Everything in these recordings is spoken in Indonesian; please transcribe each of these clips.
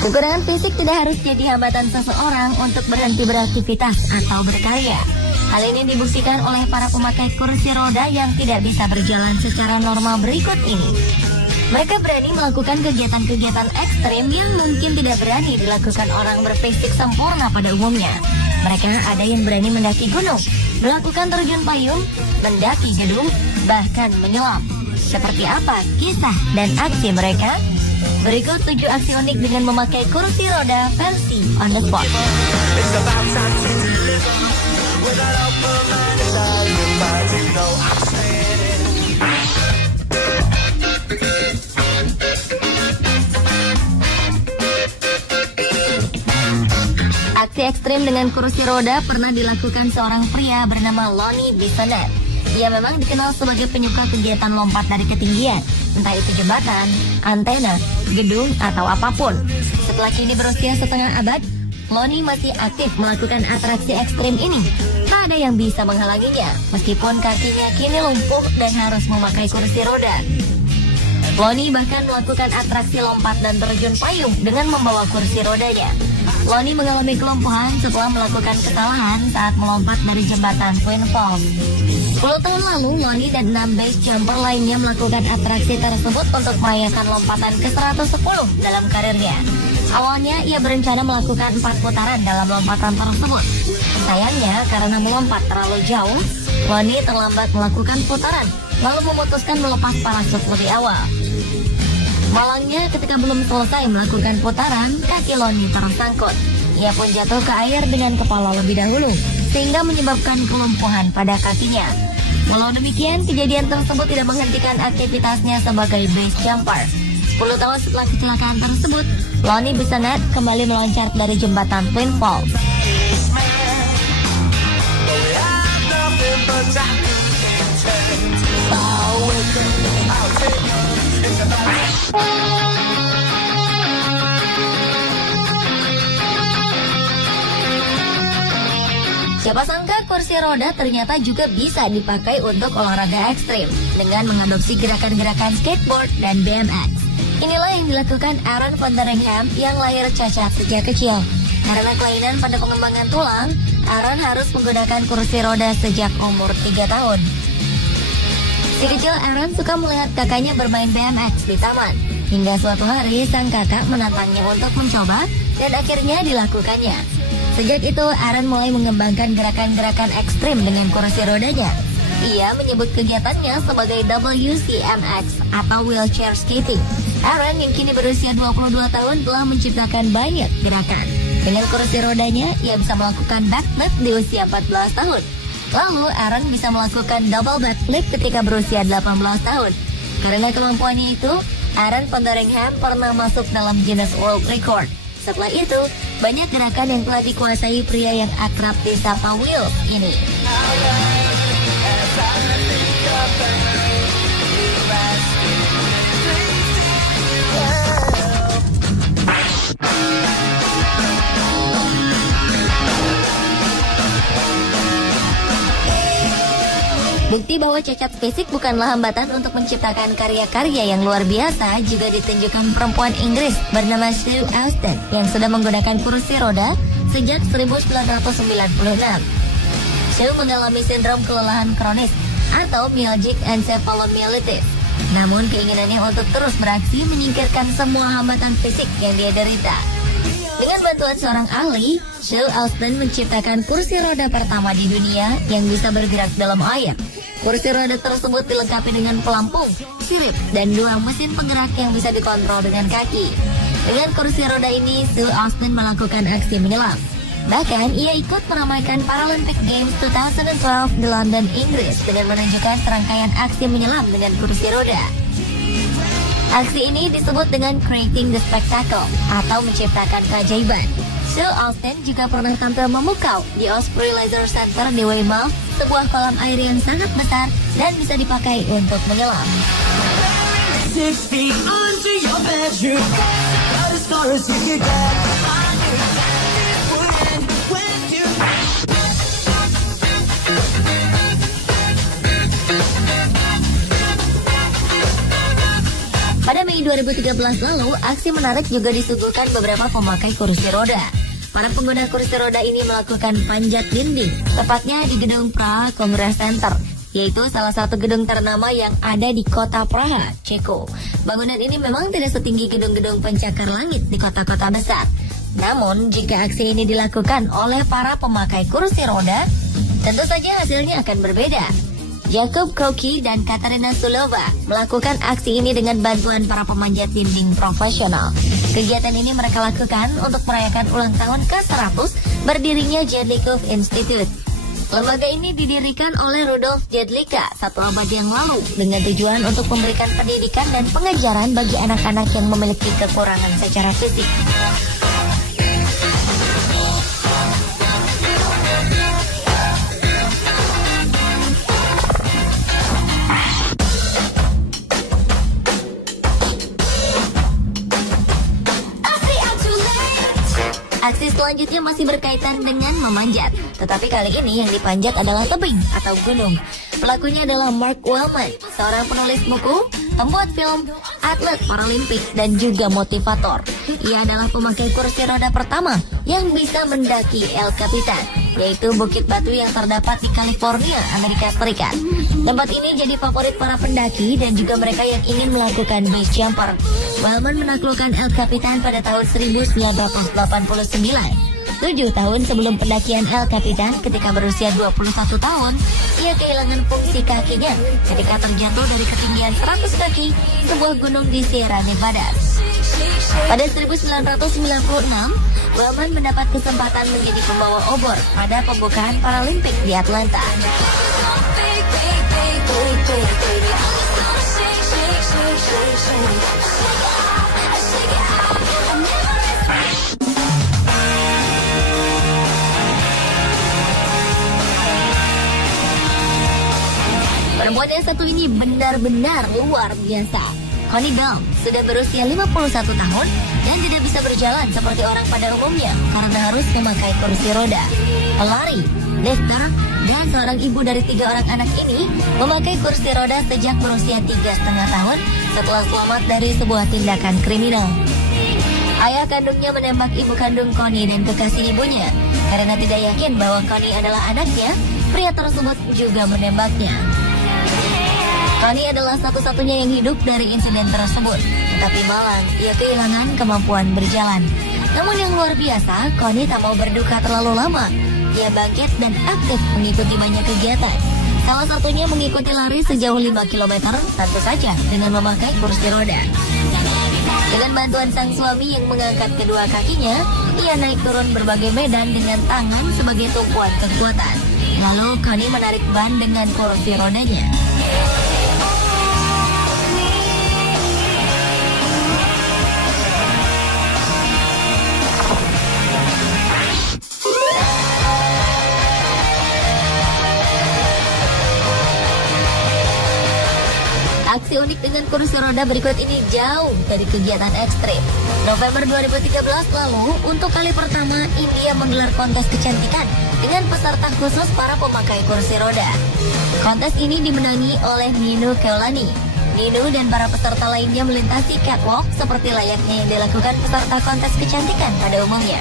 Kekurangan fisik tidak harus jadi hambatan seseorang untuk berhenti beraktivitas atau berkarya. Hal ini dibuktikan oleh para pemakai kursi roda yang tidak bisa berjalan secara normal berikut ini. Mereka berani melakukan kegiatan-kegiatan ekstrim yang mungkin tidak berani dilakukan orang berfisik sempurna pada umumnya. Mereka ada yang berani mendaki gunung, melakukan terjun payung, mendaki gedung, bahkan menyelam. Seperti apa kisah dan aksi mereka? Berikut 7 aksi unik dengan memakai kursi roda versi on the spot. Aksi ekstrim dengan kursi roda pernah dilakukan seorang pria bernama Lonnie Bissonette. Ia memang dikenal sebagai penyuka kegiatan lompat dari ketinggian, entah itu jembatan, antena, gedung, atau apapun. Setelah kini berusia setengah abad, Lonnie masih aktif melakukan atraksi ekstrim ini. Tak ada yang bisa menghalanginya, meskipun kakinya kini lumpuh dan harus memakai kursi roda. Lonnie bahkan melakukan atraksi lompat dan terjun payung dengan membawa kursi rodanya. Lonnie mengalami kelumpuhan setelah melakukan kesalahan saat melompat dari jembatan Twin Falls. 10 tahun lalu, Lonnie dan 6 base jumper lainnya melakukan atraksi tersebut untuk merayakan lompatan ke-110 dalam karirnya. Awalnya, ia berencana melakukan 4 putaran dalam lompatan tersebut. Sayangnya, karena melompat terlalu jauh, Lonnie terlambat melakukan putaran, lalu memutuskan melepas parasut lebih awal. Malangnya, ketika belum selesai melakukan putaran, kaki Lonnie tersangkut. Ia pun jatuh ke air dengan kepala lebih dahulu, sehingga menyebabkan kelumpuhan pada kakinya. Walau demikian, kejadian tersebut tidak menghentikan aktivitasnya sebagai base jumper. 10 tahun setelah kecelakaan tersebut, Lonnie Bissonette kembali meloncat dari jembatan Twin Falls. Siapa sangka kursi roda ternyata juga bisa dipakai untuk olahraga ekstrim dengan mengadopsi gerakan-gerakan skateboard dan BMX. Inilah yang dilakukan Aaron Fotheringham yang lahir cacat sejak kecil. Karena kelainan pada pengembangan tulang, Aaron harus menggunakan kursi roda sejak umur 3 tahun. Si kecil Aaron suka melihat kakaknya bermain BMX di taman. Hingga suatu hari sang kakak menantangnya untuk mencoba dan akhirnya dilakukannya. Sejak itu Aaron mulai mengembangkan gerakan-gerakan ekstrim dengan kursi rodanya. Ia menyebut kegiatannya sebagai WCMX atau wheelchair skating. Aaron yang kini berusia 22 tahun telah menciptakan banyak gerakan. Dengan kursi rodanya, ia bisa melakukan backflip di usia 14 tahun. Lalu Aaron bisa melakukan double backflip ketika berusia 18 tahun. Karena kemampuannya itu, Aaron Fotheringham pernah masuk dalam Guinness World Record. Setelah itu, banyak gerakan yang telah dikuasai pria yang akrab disapa Will ini. Bukti bahwa cacat fisik bukanlah hambatan untuk menciptakan karya-karya yang luar biasa juga ditunjukkan perempuan Inggris bernama Sue Austin yang sudah menggunakan kursi roda sejak 1996. Sue mengalami sindrom kelelahan kronis atau myalgic encephalomyelitis. Namun keinginannya untuk terus beraksi menyingkirkan semua hambatan fisik yang dia derita. Dengan bantuan seorang ahli, Sue Austin menciptakan kursi roda pertama di dunia yang bisa bergerak dalam air. Kursi roda tersebut dilengkapi dengan pelampung, sirip, dan 2 mesin penggerak yang bisa dikontrol dengan kaki. Dengan kursi roda ini, Sue Austin melakukan aksi menyelam. Bahkan, ia ikut meramaikan Paralympic Games 2012 di London, Inggris dengan menunjukkan serangkaian aksi menyelam dengan kursi roda. Aksi ini disebut dengan creating the spectacle atau menciptakan keajaiban. Sue Austin juga pernah tampil memukau di Osprey Leisure Center di Weymouth, sebuah kolam air yang sangat besar dan bisa dipakai untuk menyelam. 6 feet under your bedroom, about as far as you could get. Pada Mei Mei 2013 lalu, aksi menarik juga disuguhkan beberapa pemakai kursi roda. Para pengguna kursi roda ini melakukan panjat dinding, tepatnya di gedung Praha Congress Center, yaitu salah satu gedung ternama yang ada di kota Praha, Ceko. Bangunan ini memang tidak setinggi gedung-gedung pencakar langit di kota-kota besar. Namun, jika aksi ini dilakukan oleh para pemakai kursi roda, tentu saja hasilnya akan berbeda. Jakub Koki dan Katarina Sulova melakukan aksi ini dengan bantuan para pemanjat dinding profesional. Kegiatan ini mereka lakukan untuk merayakan ulang tahun ke-100 berdirinya Jedlikov Institute. Lembaga ini didirikan oleh Rudolf Jedlicka 1 abad yang lalu dengan tujuan untuk memberikan pendidikan dan pengajaran bagi anak-anak yang memiliki kekurangan secara fisik. Aksi selanjutnya masih berkaitan dengan memanjat, tetapi kali ini yang dipanjat adalah tebing atau gunung. Pelakunya adalah Mark Wellman, seorang penulis buku, pembuat film, atlet paralimpik, dan juga motivator. Ia adalah pemakai kursi roda pertama yang bisa mendaki El Capitan, yaitu bukit batu yang terdapat di California, Amerika Serikat. Tempat ini jadi favorit para pendaki dan juga mereka yang ingin melakukan base jumper. Wellman menaklukkan El Capitan pada tahun 1989. 7 tahun sebelum pendakian El Capitan, ketika berusia 21 tahun, ia kehilangan fungsi kakinya ketika terjatuh dari ketinggian 100 kaki sebuah gunung di Sierra Nevada. Pada 1996, Wellman mendapat kesempatan menjadi pembawa obor pada pembukaan Paralimpik di Atlanta. Perempuan yang satu ini benar-benar luar biasa. Connie Daum sudah berusia 51 tahun dan tidak bisa berjalan seperti orang pada umumnya karena harus memakai kursi roda. Pelari, lifter, dan seorang ibu dari 3 orang anak ini memakai kursi roda sejak berusia 3,5 tahun setelah selamat dari sebuah tindakan kriminal. Ayah kandungnya menembak ibu kandung Connie dan kekasih ibunya. Karena tidak yakin bahwa Connie adalah anaknya, pria tersebut juga menembaknya. Connie adalah satu-satunya yang hidup dari insiden tersebut, tetapi malang ia kehilangan kemampuan berjalan. Namun yang luar biasa, Connie tak mau berduka terlalu lama. Ia bangkit dan aktif mengikuti banyak kegiatan. Salah satunya mengikuti lari sejauh 5 km, tentu saja dengan memakai kursi roda. Dengan bantuan sang suami yang mengangkat kedua kakinya, ia naik turun berbagai medan dengan tangan sebagai tumpuan kekuatan. Lalu Connie menarik ban dengan kursi rodanya. Aksi unik dengan kursi roda berikut ini jauh dari kegiatan ekstrim. November 2013 lalu, untuk kali pertama India menggelar kontes kecantikan dengan peserta khusus para pemakai kursi roda. Kontes ini dimenangi oleh Ninu Keolani. Ninu dan para peserta lainnya melintasi catwalk seperti layaknya yang dilakukan peserta kontes kecantikan pada umumnya.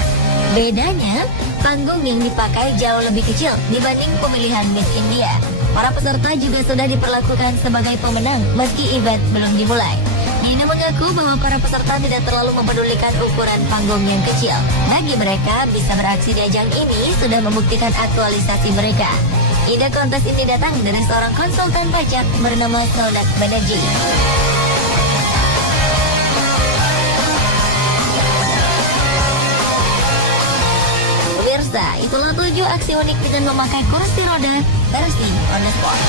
Bedanya, panggung yang dipakai jauh lebih kecil dibanding pemilihan Miss India. Para peserta juga sudah diperlakukan sebagai pemenang meski event belum dimulai. Nino mengaku bahwa para peserta tidak terlalu mempedulikan ukuran panggung yang kecil. Bagi mereka, bisa beraksi di ajang ini sudah membuktikan aktualisasi mereka. Ide kontes ini datang dari seorang konsultan pajak bernama Sonak Banerjee. Pemirsa, itulah 7 aksi unik dengan memakai kursi roda versi on the spot.